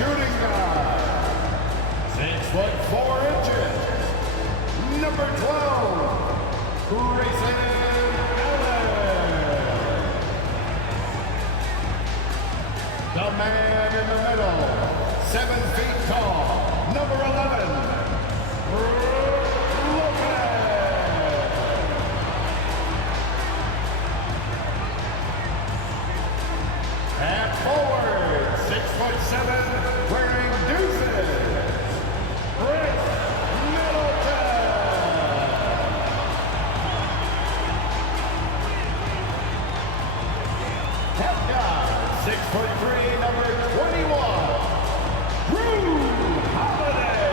shooting guard, 6'4". Number 12, Grayson Allen. The man in the middle, 7 feet tall, number 11, Lopez. At forward, 6'7", wearing deuces, Chris Middleton. Point guard, 6'3", number 21, Drew Holiday.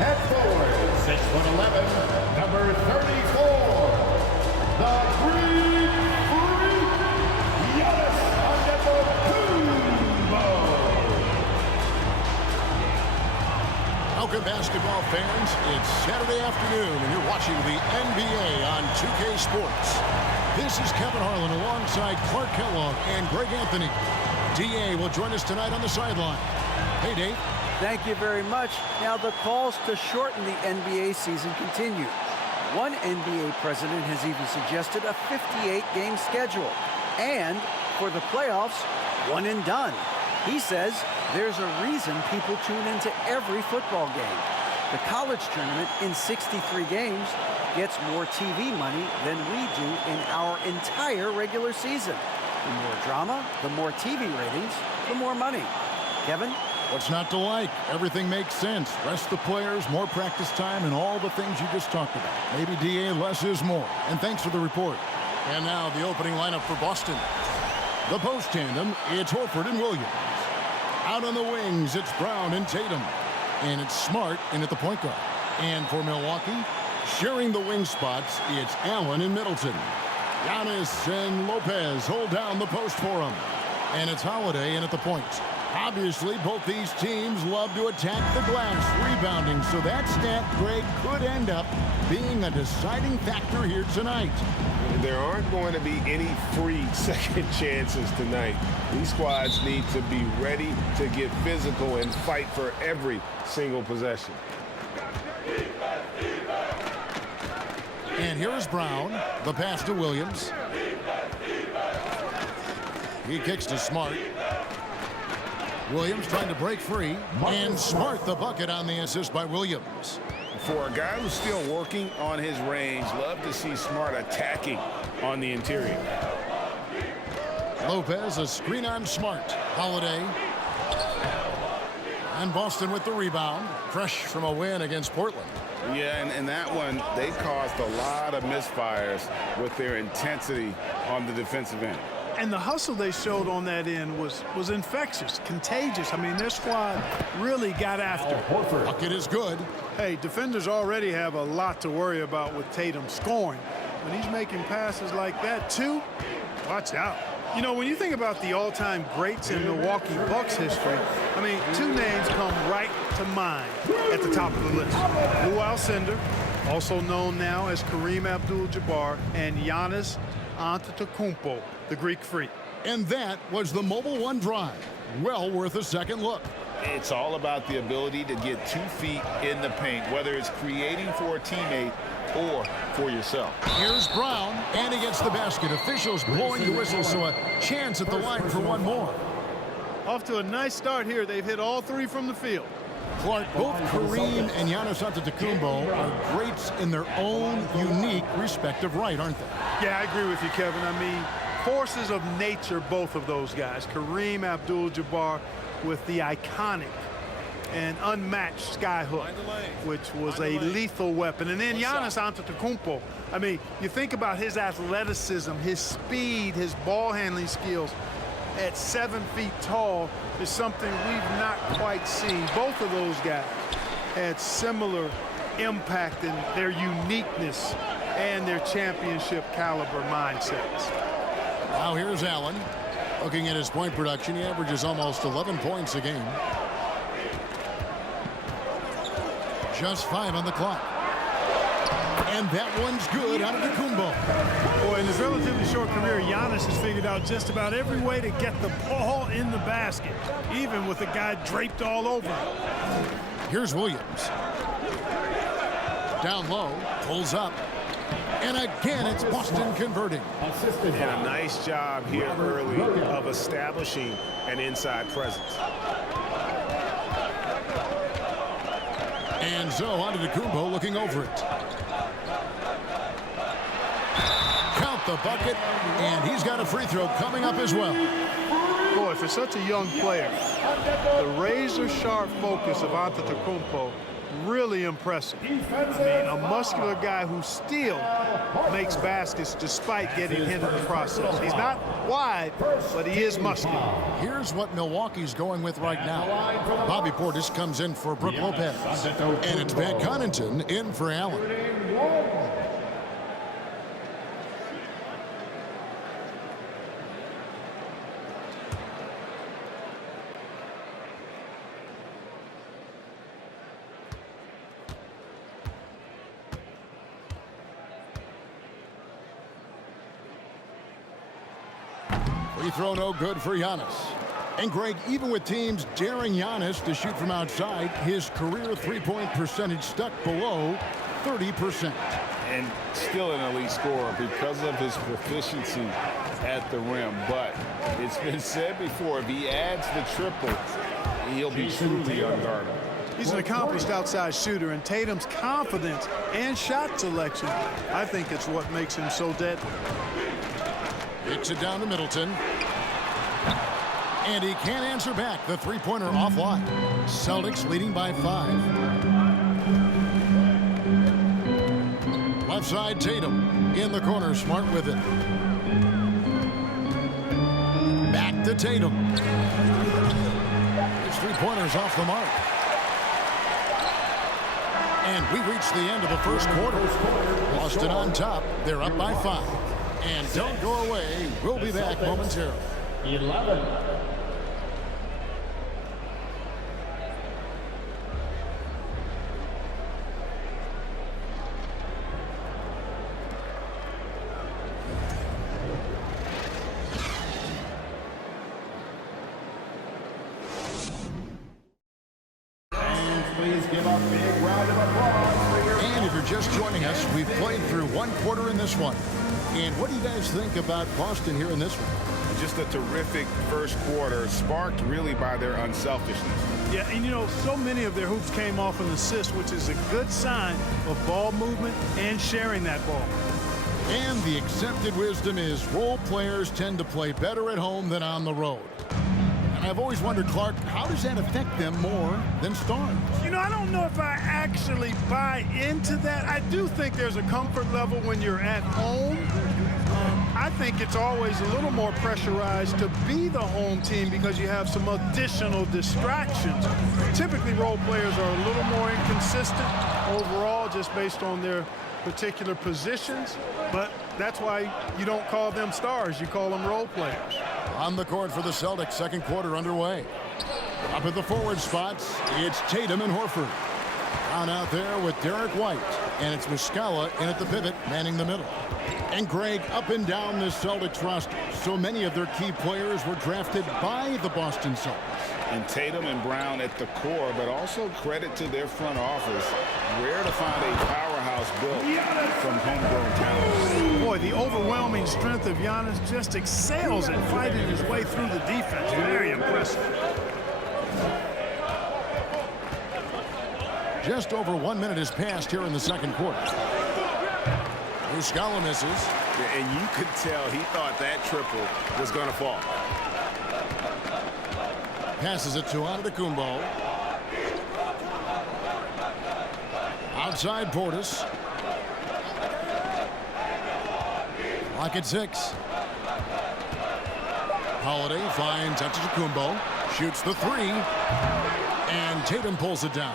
At forward, 6'11", number 34, the Greek Freak, Giannis Antetokounmpo. Welcome, basketball fans. It's Saturday afternoon, and you're watching the NBA on 2K Sports. This is Kevin Harlan alongside Clark Kellogg and Greg Anthony. DA will join us tonight on the sideline. Hey, Dave. Thank you very much. Now, the calls to shorten the NBA season continue. One NBA president has even suggested a 58-game schedule. And for the playoffs, one and done. He says there's a reason people tune into every football game. The college tournament in 63 games gets more TV money than we do in our entire regular season. The more drama, the more TV ratings, the more money. Kevin? What's not to like? Everything makes sense. Rest the players, more practice time, and all the things you just talked about. Maybe DA, less is more. And thanks for the report. And now the opening lineup for Boston. The post tandem, it's Horford and Williams. Out on the wings, it's Brown and Tatum. And it's Smart in at the point guard. And for Milwaukee, sharing the wing spots, it's Allen and Middleton. Giannis and Lopez hold down the post for him. And it's Holiday in at the point. Obviously, both these teams love to attack the glass, rebounding, so that stat, Greg, could end up being a deciding factor here tonight. There aren't going to be any free second chances tonight. These squads need to be ready to get physical and fight for every single possession. And here is Brown, the pass to Williams. He kicks to Smart. Williams trying to break free, and Smart the bucket on the assist by Williams. For a guy who's still working on his range, love to see Smart attacking on the interior. Lopez, a screen on Smart. Holiday. And Boston with the rebound, fresh from a win against Portland. Yeah, and that one, they caused a lot of misfires with their intensity on the defensive end. And the hustle they showed on that end was infectious, contagious. I mean, their squad really got after it. Bucket is good. Hey, defenders already have a lot to worry about with Tatum scoring. When he's making passes like that, too, watch out. You know, when you think about the all-time greats in Milwaukee Bucks history, I mean, two names come right to mind at the top of the list. Lou Alcindor, also known now as Kareem Abdul-Jabbar, and Giannis Antetokounmpo, the Greek Freak. And that was the Mobile One drive. Well worth a second look. It's all about the ability to get 2 feet in the paint, whether it's creating for a teammate or for yourself. Here's Brown, and he gets the basket. Officials blowing the whistle, so a chance at the line for one more. Off to a nice start here. They've hit all three from the field. Clark, both Kareem and Giannis Antetokounmpo are greats in their own unique respective right, aren't they? Yeah, I agree with you, Kevin. I mean, forces of nature, both of those guys. Kareem Abdul-Jabbar with the iconic and unmatched skyhook, which was a lethal weapon. And then Giannis Antetokounmpo. I mean, you think about his athleticism, his speed, his ball handling skills. At 7 feet tall is something we've not quite seen. Both of those guys had similar impact in their uniqueness and their championship caliber mindsets. Now here's Allen. Looking at his point production, he averages almost 11 points a game. Just 5 on the clock. And that one's good out of the Kumbo. Boy, in his relatively short career, Giannis has figured out just about every way to get the ball in the basket, even with a guy draped all over him. Here's Williams. Down low, pulls up. And again, it's Boston converting. And a nice job here early of establishing an inside presence. And so onto Kumbo looking over it. Count the bucket, and he's got a free throw coming up as well. Boy, for such a young player, the razor-sharp focus of Antetokounmpo, really impressive. I mean, a muscular guy who still makes baskets despite getting hit in the process. He's not wide, but he is muscular. Here's what Milwaukee's going with right now. Bobby Portis comes in for Brook Lopez. And it's Van Connaughton in for Allen. Free throw no good for Giannis. And Greg, even with teams daring Giannis to shoot from outside, his career three-point percentage stuck below 30%. And still an elite scorer because of his proficiency at the rim. But it's been said before, if he adds the triple, he'll be truly unguardable. He's an accomplished outside shooter, and Tatum's confidence and shot selection, I think it's what makes him so deadly. Kicks it down to Middleton. And he can't answer back. The three-pointer offline. Celtics leading by 5. Left side, Tatum. In the corner, Smart with it. Back to Tatum. His three-pointer's off the mark. And we reached the end of the first quarter. Boston on top. They're up by 5. And don't go away. We'll be back momentarily. 11. Please give a big round of applause. And if you're just joining us, we've played through one quarter in this one. And what do you guys think about Boston here in this one? Just a terrific first quarter, sparked really by their unselfishness. Yeah, and you know, so many of their hoops came off an assist, which is a good sign of ball movement and sharing that ball. And the accepted wisdom is role players tend to play better at home than on the road. And I've always wondered, Clark, how does that affect them more than stars? You know, I don't know if I actually buy into that. I do think there's a comfort level when you're at home. I think it's always a little more pressurized to be the home team because you have some additional distractions. Typically, role players are a little more inconsistent overall just based on their particular positions, but that's why you don't call them stars. You call them role players. On the court for the Celtics, second quarter underway. Up at the forward spots, it's Tatum and Horford. Down out there with Derek White, and it's Muscala in at the pivot, manning the middle. And Greg, up and down this Celtics roster, so many of their key players were drafted by the Boston Celtics. And Tatum and Brown at the core, but also credit to their front office. Rare to find a powerhouse built from homegrown talent. Boy, the overwhelming strength of Giannis just excels at fighting his way through the defense. Very impressive. Just over 1 minute has passed here in the second quarter. Muscala misses. And you could tell he thought that triple was going to fall. Passes it to Antetokounmpo. Outside Portis. Lock at 6. Holiday finds Antetokounmpo. Shoots the 3. And Tatum pulls it down.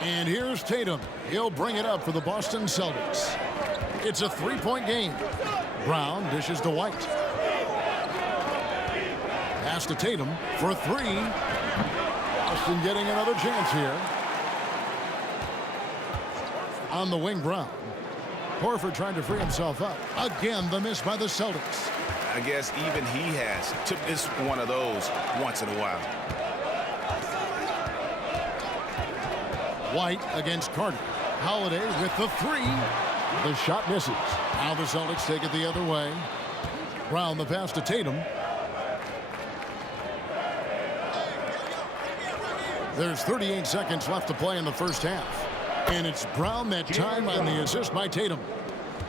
And here's Tatum. He'll bring it up for the Boston Celtics. It's a three-point game. Brown dishes to White. Pass to Tatum for 3. Boston getting another chance here. on the wing. Brown. Horford trying to free himself up. Again, the miss by the Celtics. I guess even he has to miss one of those once in a while. White against Carter. Holiday with the three. The shot misses. Now the Celtics take it the other way. Brown the pass to Tatum. There's 38 seconds left to play in the first half. And it's Brown that time on the assist by Tatum.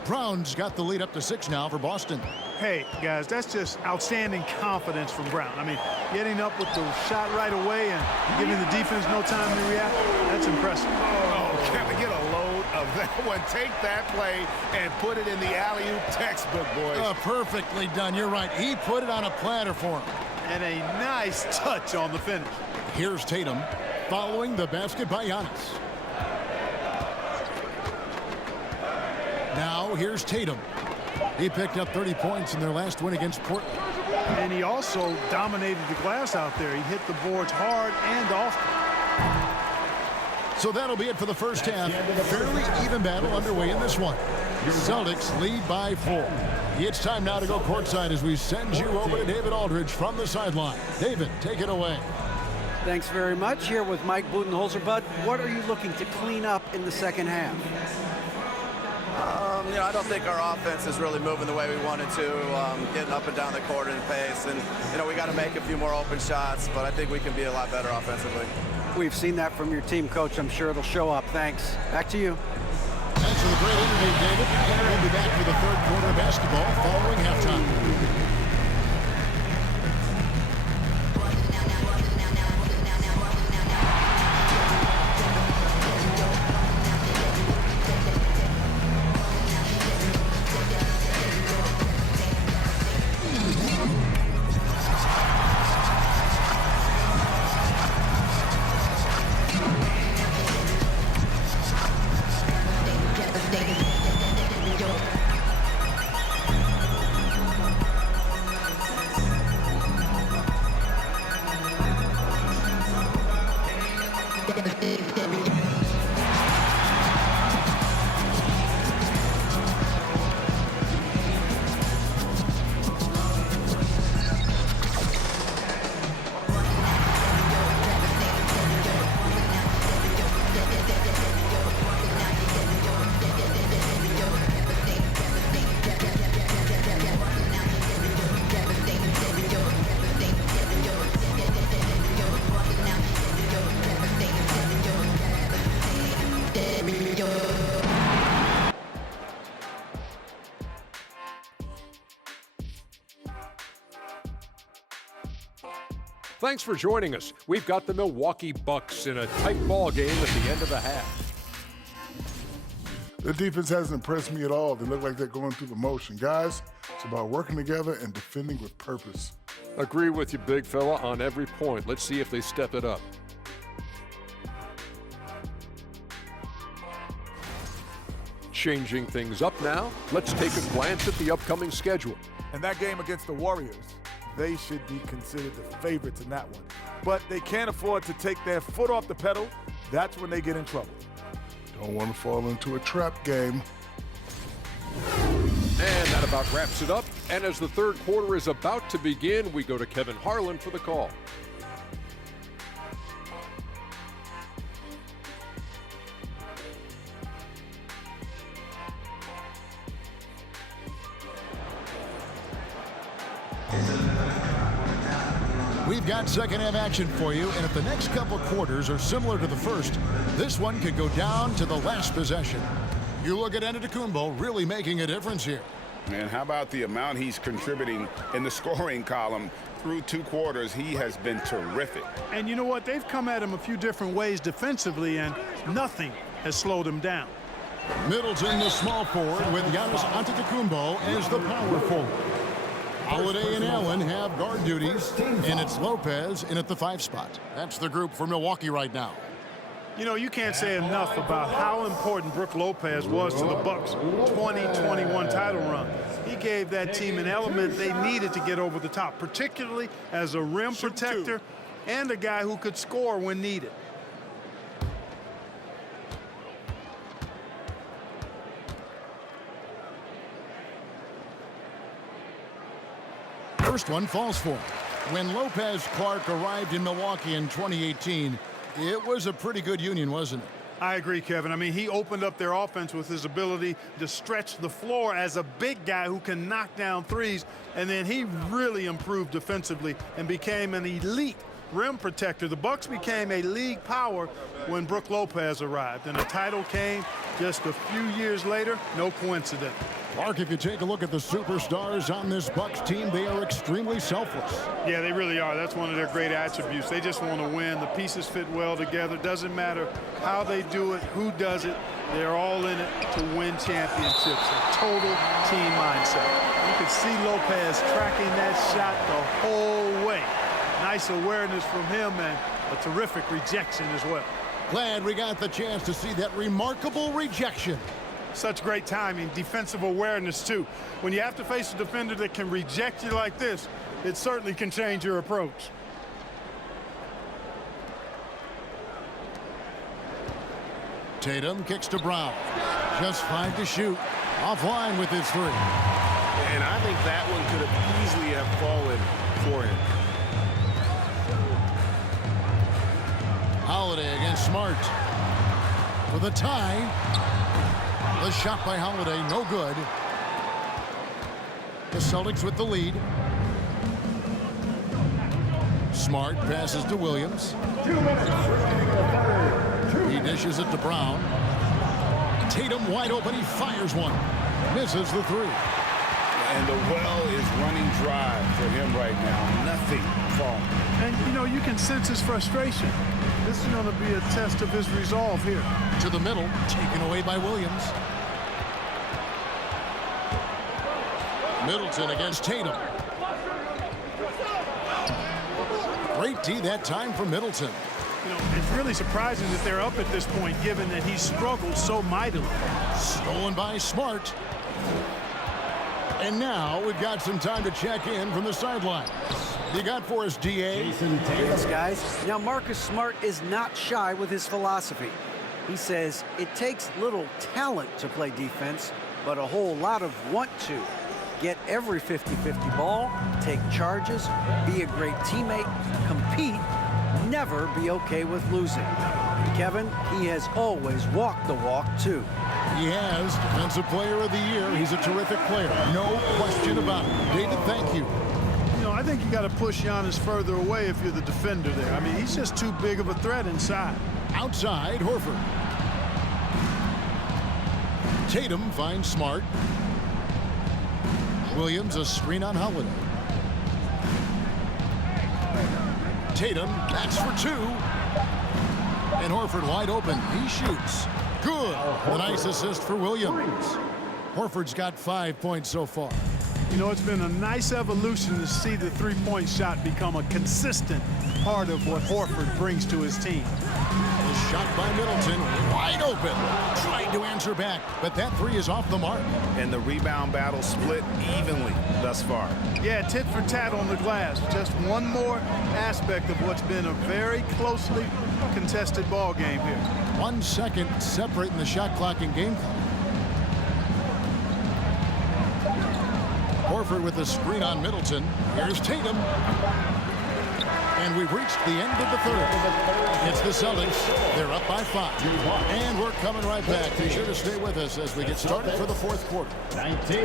Brown's got the lead up to 6 now for Boston. Hey, guys, that's just outstanding confidence from Brown. I mean, getting up with the shot right away and giving the defense no time to react, that's impressive. Oh, can we get a load of that one? Take that play and put it in the alley-oop textbook, boys. Perfectly done. You're right. He put it on a platter for him. And a nice touch on the finish. Here's Tatum following the basket by Giannis. Now here's Tatum. He picked up 30 points in their last win against Portland. And he also dominated the glass out there. He hit the boards hard and often. So that'll be it for the first half. Fairly even battle underway in this one. Celtics lead by 4. It's time now to go courtside as we send you over to David Aldridge from the sideline. David, take it away. Thanks very much. Here with Mike Budenholzer. Bud, what are you looking to clean up in the second half? I don't think our offense is really moving the way we wanted to, getting up and down the court in pace. And, we got to make a few more open shots, but I think we can be a lot better offensively. We've seen that from your team, Coach. I'm sure it'll show up. Thanks. Back to you. Thanks for the great interview, David. And we'll be back for the third quarter of basketball following halftime. Thanks for joining us. We've got the Milwaukee Bucks in a tight ball game at the end of the half. The defense hasn't impressed me at all. They look like they're going through the motion. Guys, it's about working together and defending with purpose. Agree with you, big fella, on every point. Let's see if they step it up. Changing things up now, let's take a glance at the upcoming schedule. And that game against the Warriors, they should be considered the favorites in that one. But they can't afford to take their foot off the pedal. That's when they get in trouble. Don't want to fall into a trap game. And that about wraps it up. And as the third quarter is about to begin, we go to Kevin Harlan for the call. We've got second half action for you, and if the next couple quarters are similar to the first, this one could go down to the last possession. You look at Antetokounmpo really making a difference here. And how about the amount he's contributing in the scoring column? Through 2 quarters, he has been terrific. And you know what? They've come at him a few different ways defensively, and nothing has slowed him down. Middleton, the small forward, with Giannis Antetokounmpo as the power forward. Holiday and Allen have guard duties, and it's Lopez in at the 5 spot. That's the group for Milwaukee right now. You know, you can't say enough about how important Brook Lopez was to the Bucks' 2021 title run. He gave that team an element they needed to get over the top, particularly as a rim protector and a guy who could score when needed. First one falls for him. When Lopez Clark arrived in Milwaukee in 2018, it was a pretty good union, wasn't it? I agree, Kevin. I mean, he opened up their offense with his ability to stretch the floor as a big guy who can knock down threes, and then he really improved defensively and became an elite rim protector. The Bucks became a league power when Brook Lopez arrived, and the title came just a few years later. No coincidence. Mark, if you take a look at the superstars on this Bucks team, they are extremely selfless. Yeah, they really are. That's one of their great attributes. They just want to win. The pieces fit well together. Doesn't matter how they do it, who does it. They're all in it to win championships. A total team mindset. You could see Lopez tracking that shot the whole way. Nice awareness from him and a terrific rejection as well. Glad we got the chance to see that remarkable rejection. Such great timing, defensive awareness too. When you have to face a defender that can reject you like this, it certainly can change your approach. Tatum kicks to Brown. Just 5 to shoot. Offline with his 3. And I think that one could have easily have fallen for him. Holiday against Smart. For the tie. The shot by Holiday, no good. The Celtics with the lead. Smart passes to Williams. 2 minutes remaining in the third. He dishes it to Brown. Tatum wide open, he fires one. Misses the 3. And the well is running dry for him right now. Nothing falling. And, you know, you can sense his frustration. This is going to be a test of his resolve here. To the middle, taken away by Williams. Middleton against Tatum. Great D that time for Middleton. You know, it's really surprising that they're up at this point, given that he struggled so mightily. Stolen by Smart. And now we've got some time to check in from the sidelines. You got for us, DA? Thanks, guys. Now, Marcus Smart is not shy with his philosophy. He says it takes little talent to play defense, but a whole lot of want to. Get every 50-50 ball, take charges, be a great teammate, compete, never be okay with losing. Kevin, he has always walked the walk, too. He has. Defensive Player of the Year. He's a terrific player. No question about it. David, thank you. You know, I think you got to push Giannis further away if you're the defender there. I mean, he's just too big of a threat inside. Outside, Horford. Tatum finds Smart. Williams a screen on Holiday. Tatum, that's for 2. And Horford wide open. He shoots. Good. A nice assist for Williams. Horford's got 5 points so far. You know, it's been a nice evolution to see the three-point shot become a consistent part of what Horford brings to his team. The shot by Middleton, wide open. Trying to answer back, but that 3 is off the mark. And the rebound battle split evenly thus far. Yeah, tit for tat on the glass. Just one more aspect of what's been a very closely contested ball game here. 1 second separating the shot clock and game clock. Horford with the screen on Middleton. Here's Tatum. And we've reached the end of the third. It's the Celtics. They're up by 5. And we're coming right back. Be sure to stay with us as we get started for the fourth quarter. 19.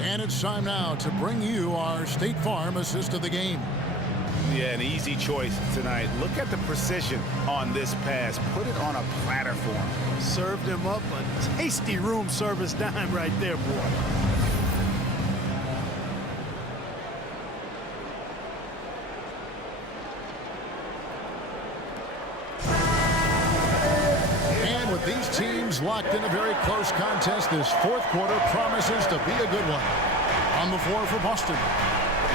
And it's time now to bring you our State Farm assist of the game. Yeah, an easy choice tonight. Look at the precision on this pass. Put it on a platter for him. Served him up a tasty room service dime right there, boy. And with these teams locked in a very close contest, this fourth quarter promises to be a good one. On the floor for Boston,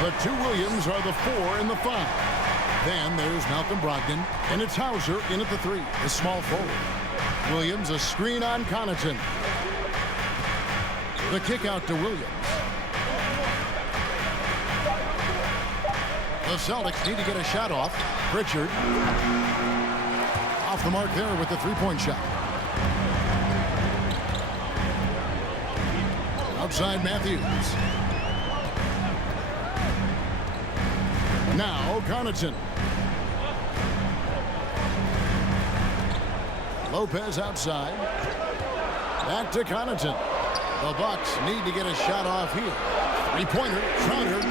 the 2 Williams are the 4 and the 5. Then there's Malcolm Brogdon, and it's Hauser in at the 3, the small forward. Williams a screen on Connaughton. The kick out to Williams. The Celtics need to get a shot off. Pritchard off the mark there with the three-point shot. Outside Matthews. Now Connaughton. Lopez outside. Back to Connaughton. The Bucks need to get a shot off here. Three-pointer, Crowder.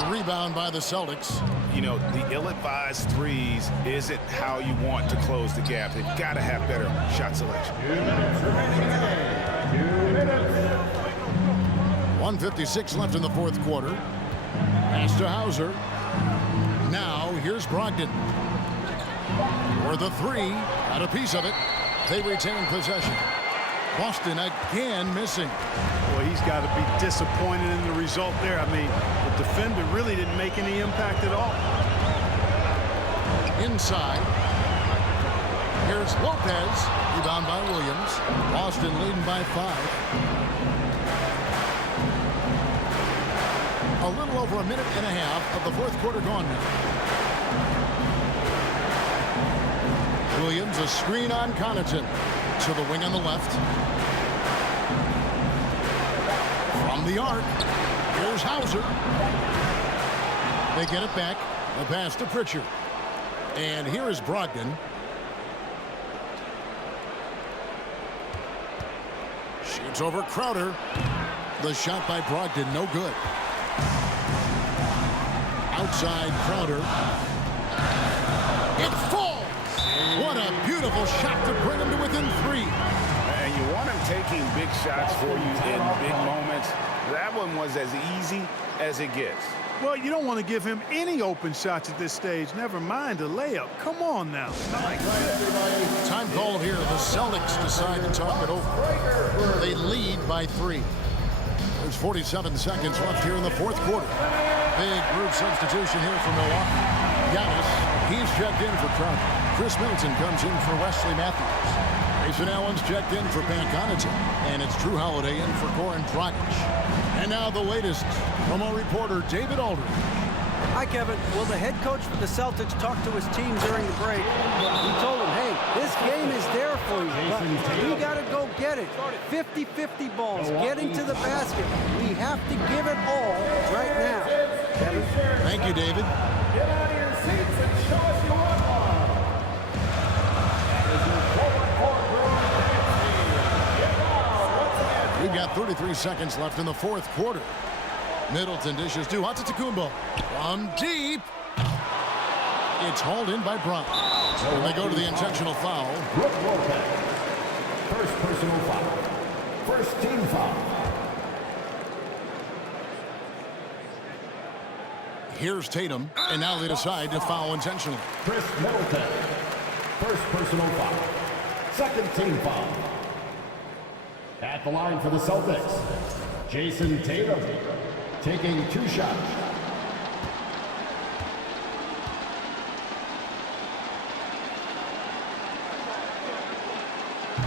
The rebound by the Celtics. You know, the ill-advised threes isn't how you want to close the gap. They've got to have better shot selection. 1:56 left in the fourth quarter. Pass to Hauser. Now here's Brogdon. For the three. Got a piece of it. They retain possession. Boston again missing. Well, he's got to be disappointed in the result there. I mean, the defender really didn't make any impact at all. Inside. Here's Lopez. Rebound by Williams. Boston leading by 5. A little over a minute and a half of the fourth quarter gone now. Williams, a screen on Connaughton. To the wing on the left. From the arc. Here's Hauser. They get it back. The pass to Pritchard. And here is Brogdon. Shoots over Crowder. The shot by Brogdon, no good. Outside Crowder. It falls. What a beautiful shot to bring him to within 3. And you want him taking big shots for you in big moments. That one was as easy as it gets. Well, you don't want to give him any open shots at this stage. Never mind a layup. Come on now. Time call here. The Celtics decide to talk it over. They lead by 3. There's 47 seconds left here in the fourth quarter. Big group substitution here for Milwaukee. Giannis, he's checked in for Crowder. Chris Middleton comes in for Wesley Matthews. Grayson Allen's checked in for Pat Connaughton. And it's Drew Holiday in for Goran Dragic. And now the latest from our reporter, David Aldridge. Hi, Kevin. Well, the head coach for the Celtics talked to his team during the break. He told them, hey, this game is there for you, but we got to go get it. 50-50 balls, getting to the basket. We have to give it all right now. Kevin? Thank you, David. Get out of your seats and show us your one. We've got 33 seconds left in the fourth quarter. Middleton dishes to Antetokounmpo. From deep. It's hauled in by Brown. And they go to the intentional foul. Brook Lopez. First personal foul. First team foul. Here's Tatum. And now they decide to foul intentionally. Chris Middleton. First personal foul. Second team foul. At the line for the Celtics, Jason Tatum taking 2 shots.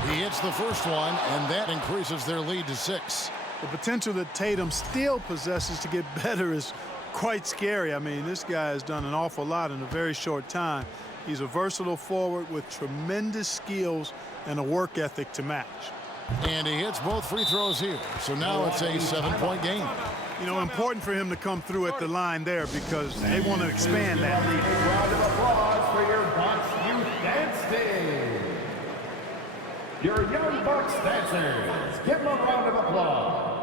He hits the first one, and that increases their lead to 6. The potential that Tatum still possesses to get better is quite scary. I mean, this guy has done an awful lot in a very short time. He's a versatile forward with tremendous skills and a work ethic to match. And he hits both free throws here. So now it's a 7-point game. You know, important for him to come through at the line there because they want to expand that lead. A round of applause for your Bucks Youth Dance Team. Your young Bucks dancers. Give them a round of applause.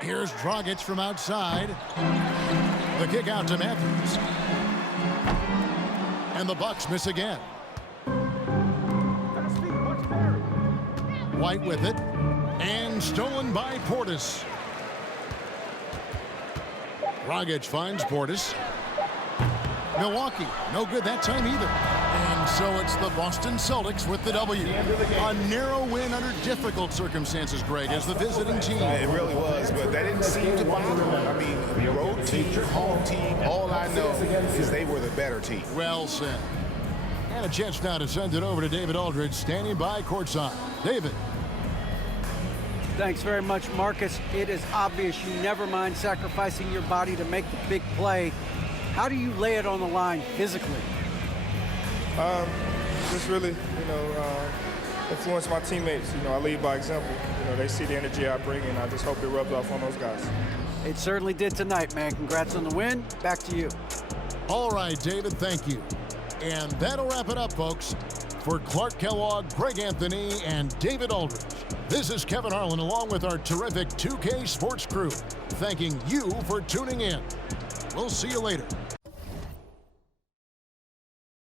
Here's Dragic from outside. The kick out to Matthews. And the Bucks miss again. White with it. And stolen by Portis. Dragic finds Portis. Milwaukee, no good that time either. And so it's the Boston Celtics with the W. A narrow win under difficult circumstances, Greg, as the visiting team. It really was, but that didn't seem to bother them. I mean, road team, home team, all I know is they were the better team. Well said. And a chance now to send it over to David Aldridge, standing by courtside. David. Thanks very much, Marcus. It is obvious you never mind sacrificing your body to make the big play. How do you lay it on the line physically? Just really, influence my teammates. I lead by example. They see the energy I bring, and I just hope it rubs off on those guys. It certainly did tonight, man. Congrats on the win. Back to you. All right, David, thank you. And that'll wrap it up, folks. For Clark Kellogg, Greg Anthony, and David Aldridge, this is Kevin Harlan along with our terrific 2K Sports crew, thanking you for tuning in. We'll see you later.